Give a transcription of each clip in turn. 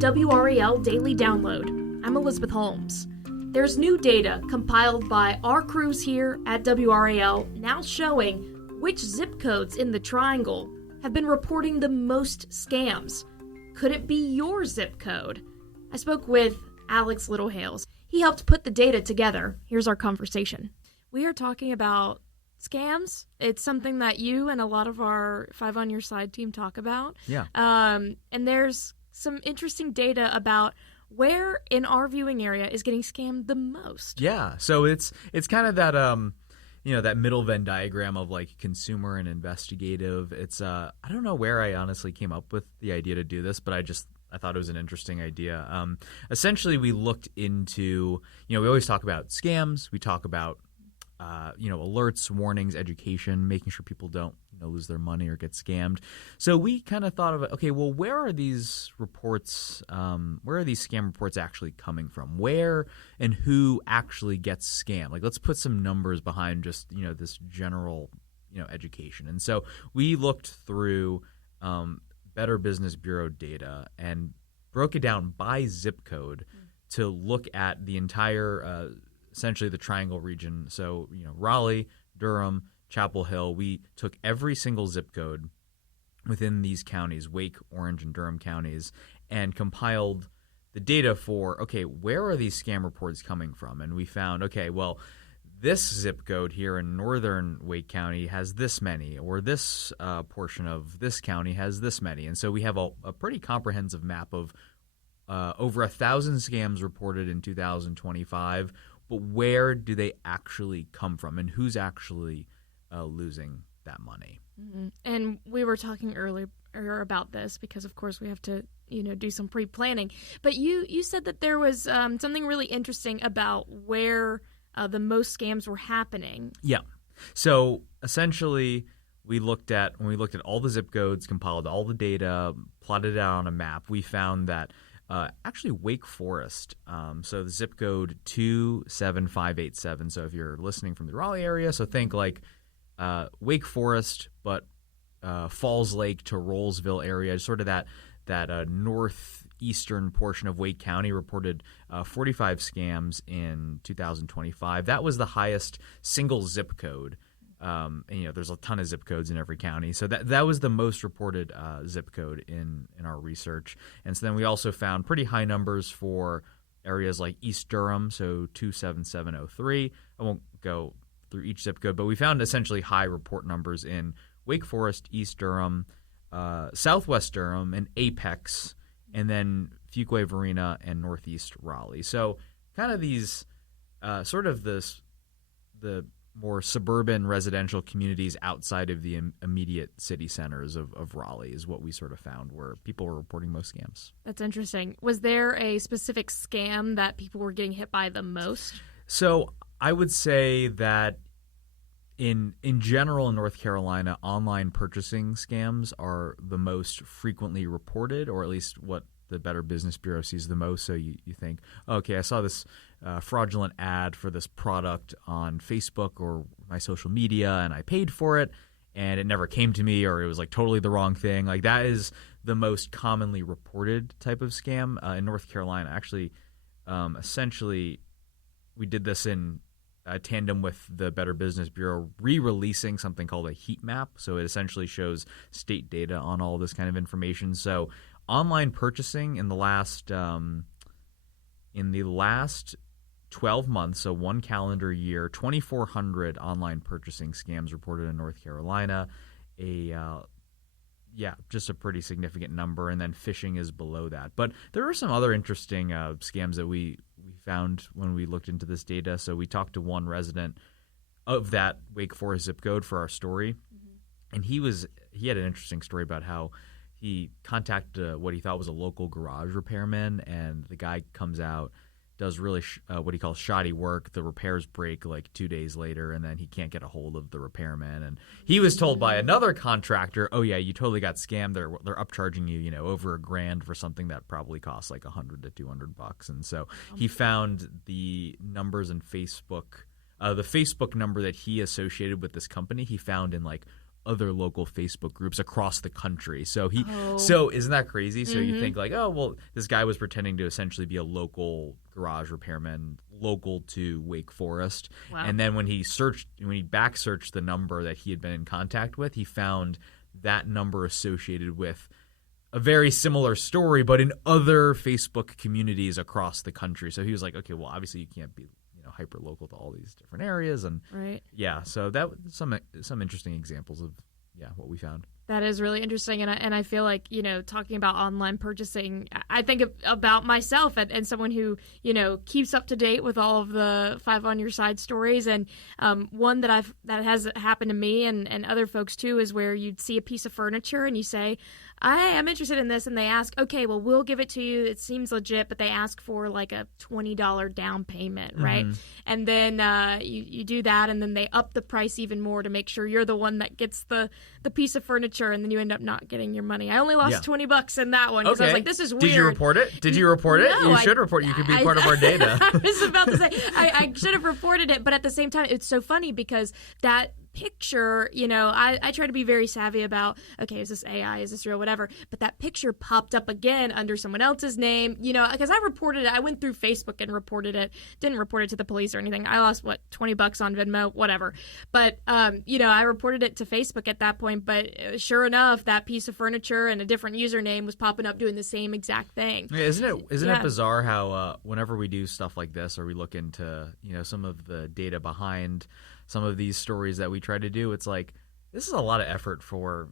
WRAL Daily Download. I'm Elizabeth Holmes. There's new data compiled by our crews here at WRAL now showing which zip codes in the Triangle have been reporting the most scams. Could it be your zip code? I spoke with Alex Littlehales. He helped put the data together. Here's our conversation. We are talking about scams. It's something that you and a lot of our Five on Your Side team talk about. Yeah. And there's some interesting data about where in our viewing area is getting scammed the most. Yeah. So it's kind of that that middle Venn diagram of like consumer and investigative. It's I don't know where I honestly came up with the idea to do this, but I thought it was an interesting idea. Essentially, we looked into, we always talk about scams. We talk about alerts, warnings, education, making sure people don't lose their money or get scammed. So we kind of thought of it, okay, well, where are these reports, where are these scam reports actually coming from? Where and who actually gets scammed? Like, let's put some numbers behind just, this general, education. And so we looked through Better Business Bureau data and broke it down by zip code to look at the entire essentially the Triangle region. So, Raleigh, Durham, Chapel Hill, we took every single zip code within these counties, Wake, Orange, and Durham counties, and compiled the data for, okay, where are these scam reports coming from? And we found, okay, well, this zip code here in northern Wake County has this many, or this portion of this county has this many. And so we have a pretty comprehensive map of over 1,000 scams reported in 2025, but where do they actually come from and who's actually losing that money? Mm-hmm. And we were talking earlier about this because, of course, we have to, do some pre-planning. But you said that there was something really interesting about where the most scams were happening. Yeah. So essentially, when we looked at all the zip codes, compiled all the data, plotted it out on a map, we found that actually Wake Forest, so the zip code 27587. So if you're listening from the Raleigh area, so think like Wake Forest, but Falls Lake to Rollsville area, sort of that northeastern portion of Wake County reported 45 scams in 2025. That was the highest single zip code. And, there's a ton of zip codes in every county. So that was the most reported zip code in our research. And so then we also found pretty high numbers for areas like East Durham, so 27703. I won't go through each zip code, but we found essentially high report numbers in Wake Forest, East Durham, Southwest Durham, and Apex, and then Fuquay, Varina, and Northeast Raleigh. So kind of these sort of the more suburban residential communities outside of the immediate city centers of Raleigh is what we sort of found where people were reporting most scams. That's interesting. Was there a specific scam that people were getting hit by the most? So I would say that in general in North Carolina, online purchasing scams are the most frequently reported, or at least what the Better Business Bureau sees the most. So you think, okay, I saw this fraudulent ad for this product on Facebook or my social media, and I paid for it, and it never came to me, or it was like totally the wrong thing. Like that is the most commonly reported type of scam in North Carolina. Actually, essentially, we did this in tandem with the Better Business Bureau re-releasing something called a heat map. So it essentially shows state data on all this kind of information. So online purchasing in the last 12 months, so one calendar year, 2,400 online purchasing scams reported in North Carolina. Just a pretty significant number, and then phishing is below that. But there are some other interesting scams that we found when we looked into this data. So we talked to one resident of that Wake Forest zip code for our story, and he had an interesting story about how he contacted what he thought was a local garage repairman, and the guy comes out, does really what he calls shoddy work. The repairs break like 2 days later, and then he can't get a hold of the repairman. And he was told by another contractor, "Oh yeah, you totally got scammed. They're upcharging you, over $1,000 for something that probably costs like $100 to $200." And so he found the numbers in Facebook, the Facebook number that he associated with this company. He found in like other local Facebook groups across the country. So Oh. so isn't that crazy? So you think like, oh well, this guy was pretending to essentially be a local garage repairman, local to Wake Forest. Wow. And then when he back searched the number that he had been in contact with, he found that number associated with a very similar story, but in other Facebook communities across the country. So he was like, okay, well, obviously you can't be hyper local to all these different areas, and right. Yeah, so that some interesting examples of what we found. That is really interesting, and I feel like, talking about online purchasing, I think about myself and someone who, keeps up to date with all of the Five on Your Side stories, and one that has happened to me and other folks too is where you'd see a piece of furniture and you say, I am interested in this, and they ask, okay, well, we'll give it to you. It seems legit, but they ask for like a $20 down payment, right? And then you do that, and then they up the price even more to make sure you're the one that gets the piece of furniture, and then you end up not getting your money. I only lost $20 in that one because I was like, this is weird. Did you report it? No, You should report. You could be part of our data. I was about to say, I should have reported it, but at the same time, it's so funny because that picture, I try to be very savvy about, okay, is this AI, is this real, whatever, but that picture popped up again under someone else's name, because I reported it. I went through Facebook and reported it, didn't report it to the police or anything. I lost $20 on Venmo, whatever, but I reported it to Facebook at that point, but sure enough, that piece of furniture and a different username was popping up doing the same exact thing. Yeah, isn't it bizarre how whenever we do stuff like this, or we look into some of the data behind some of these stories that we try to do, it's like, this is a lot of effort for,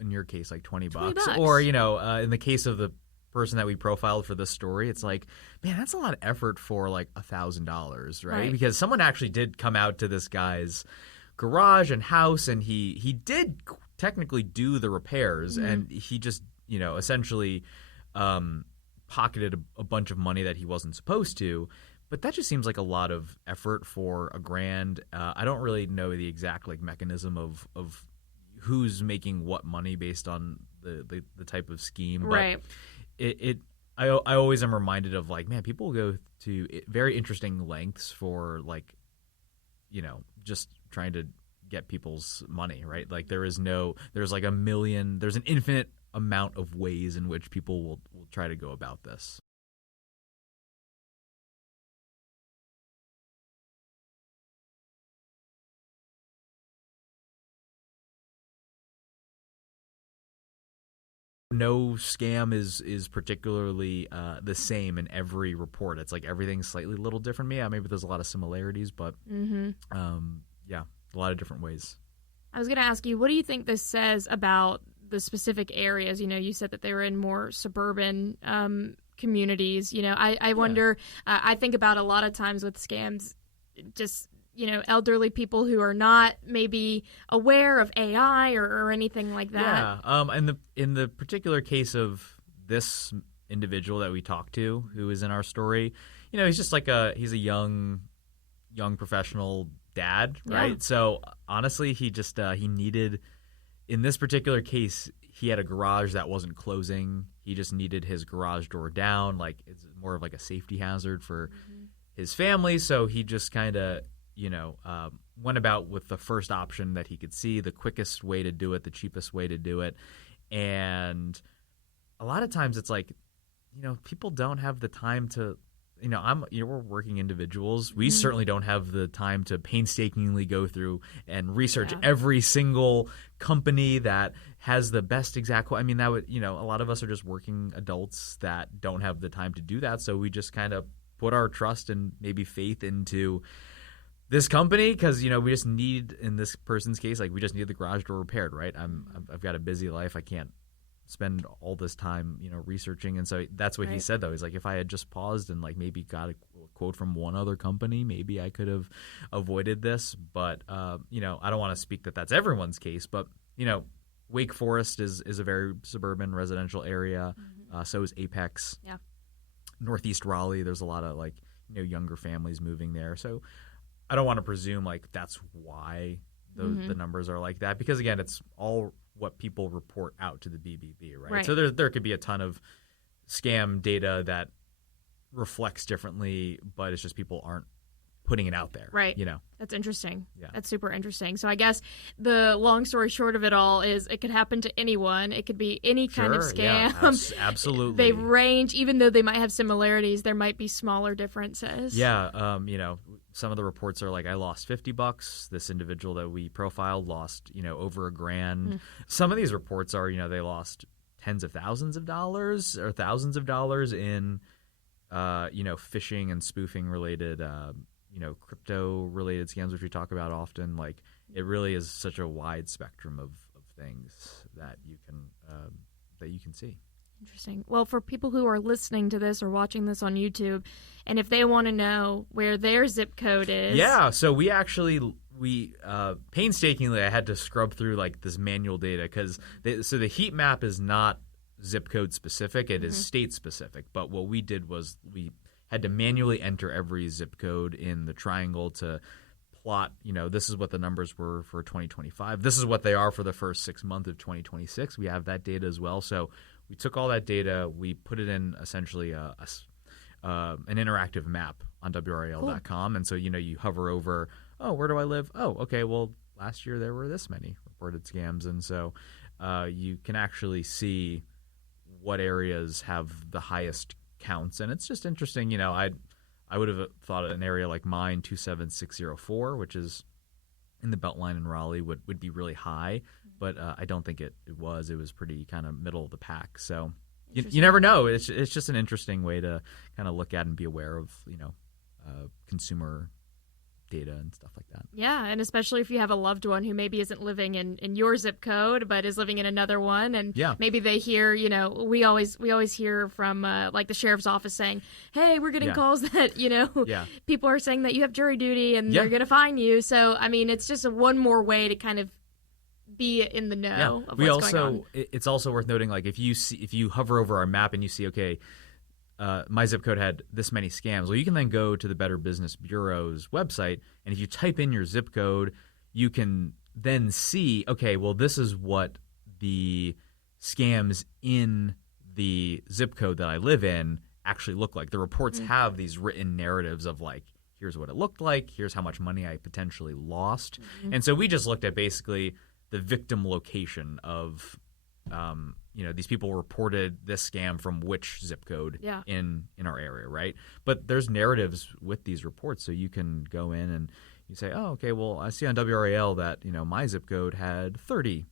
in your case, like $20. Or, in the case of the person that we profiled for this story, it's like, man, that's a lot of effort for like $1,000, right? Because someone actually did come out to this guy's garage and house, and he did technically do the repairs, and he just, essentially pocketed a bunch of money that he wasn't supposed to. But that just seems like a lot of effort for $1,000. I don't really know the exact mechanism of who's making what money based on the type of scheme. But I always am reminded of man, people go to very interesting lengths for just trying to get people's money, right? Like there's an infinite amount of ways in which people will try to go about this. No scam is particularly the same in every report. It's like everything's slightly a little different. Yeah, maybe there's a lot of similarities, but a lot of different ways. I was going to ask you, what do you think this says about the specific areas? You said that they were in more suburban communities. I wonder, I think about a lot of times with scams, just elderly people who are not maybe aware of AI or anything like that. Yeah. In the particular case of this individual that we talked to, who is in our story, he's just he's a young professional dad, right? Yeah. So honestly, he just he needed, in this particular case, he had a garage that wasn't closing. He just needed his garage door down. It's more of a safety hazard for his family. So he just kind of went about with the first option that he could see, the quickest way to do it, the cheapest way to do it. And a lot of times it's people don't have the time to, we're working individuals. We certainly don't have the time to painstakingly go through and research every single company that has the best exact. I mean, that would, a lot of us are just working adults that don't have the time to do that. So we just kind of put our trust and maybe faith into this company because we just need, in this person's case, we just need the garage door repaired, right? I've got a busy life. I can't spend all this time researching, and so that's what he said though. He's like, if I had just paused and maybe got a quote from one other company, maybe I could have avoided this. But I don't want to speak that that's everyone's case, but Wake Forest is a very suburban residential area. So is Apex. Yeah. Northeast Raleigh, there's a lot of younger families moving there. So I don't want to presume that's why the numbers are like that, because again, it's all what people report out to the BBB, right? So there could be a ton of scam data that reflects differently, but it's just people aren't putting it out there. Right. You know? That's interesting. Yeah. That's super interesting. So I guess the long story short of it all is it could happen to anyone. It could be any kind of scam. Yeah, absolutely. They range, even though they might have similarities, there might be smaller differences. Yeah. You know, some of the reports are like, I lost $50. This individual that we profiled lost, you know, over $1,000. Some of these reports are, you know, they lost tens of thousands of dollars or thousands of dollars in, you know, phishing and spoofing related, you know, crypto related scams, which we talk about often. Like, it really is such a wide spectrum of things that you can see. Interesting. Well, for people who are listening to this or watching this on YouTube, and if they want to know where their zip code is. Yeah. So we painstakingly, I had to scrub through like this manual data because so the heat map is not zip code specific. It is state specific. But what we did was we had to manually enter every zip code in the triangle to plot, you know, this is what the numbers were for 2025. This is what they are for the first 6 months of 2026. We have that data as well. So we took all that data, we put it in essentially an interactive map on WRAL.com. Cool. And so, you know, you hover over, oh, where do I live? Oh, okay, well, last year there were this many reported scams. And so you can actually see what areas have the highest counts. And it's just interesting, you know, I would have thought an area like mine, 27604, which is in the Beltline in Raleigh, would be really high. But I don't think it was. It was pretty kind of middle of the pack. So you never know. It's just an interesting way to kind of look at and be aware of, you know, consumer data and stuff like that. Yeah, and especially if you have a loved one who maybe isn't living in your zip code but is living in another one, and maybe they hear, you know, we always hear from like the sheriff's office saying, hey, we're getting calls that, you know, people are saying that you have jury duty and they're going to fine you. So I mean, it's just one more way to kind of be in the know of what's going on. It's also worth noting, like, if you hover over our map and you see, okay, my zip code had this many scams. Well, you can then go to the Better Business Bureau's website, and if you type in your zip code, you can then see, okay, well, this is what the scams in the zip code that I live in actually look like. The reports have these written narratives of, like, here's what it looked like, here's how much money I potentially lost. And so we just looked at basically the victim location of you know, these people reported this scam from which zip code in our area, right? But there's narratives with these reports, so you can go in and you say, oh, okay, well, I see on WRAL that, you know, my zip code had 30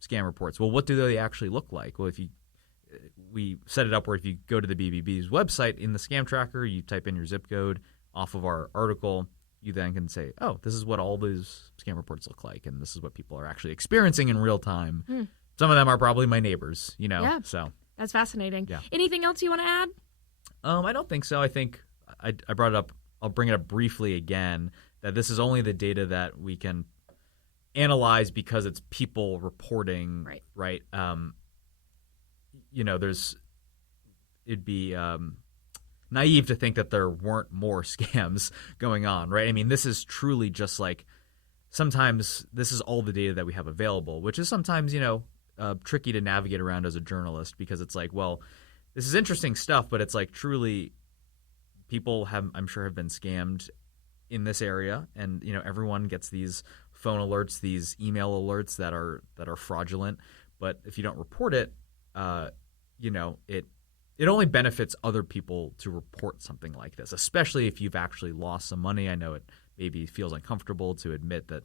scam reports. Well, what do they actually look like? Well, we set it up where if you go to the BBB's website in the scam tracker, you type in your zip code off of our article, you then can say, oh, this is what all those scam reports look like, and this is what people are actually experiencing in real time. Some of them are probably my neighbors, you know. Yeah. So that's fascinating. Yeah. Anything else you want to add? I don't think so. I think I brought it up. I'll bring it up briefly again, that this is only the data that we can analyze because it's people reporting, right? You know, it'd be naive to think that there weren't more scams going on, right? I mean, this is truly just like, sometimes this is all the data that we have available, which is sometimes, you know, tricky to navigate around as a journalist, because it's like, well, this is interesting stuff, but it's like, truly, people I'm sure have been scammed in this area, and, you know, everyone gets these phone alerts, these email alerts that are fraudulent. But if you don't report it, you know, it only benefits other people to report something like this, especially if you've actually lost some money. I know it maybe feels uncomfortable to admit that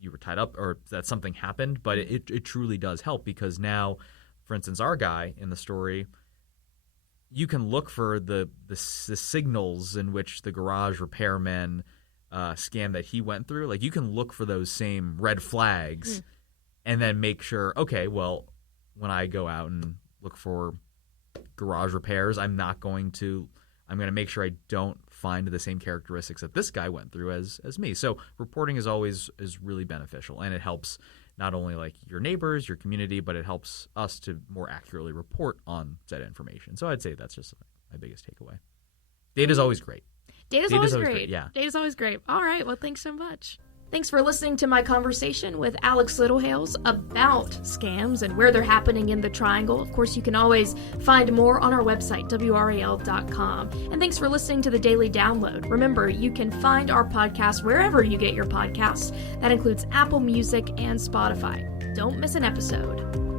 you were tied up or that something happened, but it truly does help, because now, for instance, our guy in the story, you can look for the signals in which the garage repairman scam that he went through. Like, you can look for those same red flags and then make sure, okay, well, when I go out and look for garage repairs, I'm going to make sure I don't find the same characteristics that this guy went through as me. So reporting is really beneficial, and it helps not only like your neighbors, your community, but it helps us to more accurately report on said information. So I'd say that's just my biggest takeaway. Data's always great. Data's always great. Yeah. Data's always great. All right. Well, thanks so much. Thanks for listening to my conversation with Alex Littlehales about scams and where they're happening in the Triangle. Of course, you can always find more on our website, WRAL.com. And thanks for listening to the Daily Download. Remember, you can find our podcast wherever you get your podcasts. That includes Apple Music and Spotify. Don't miss an episode.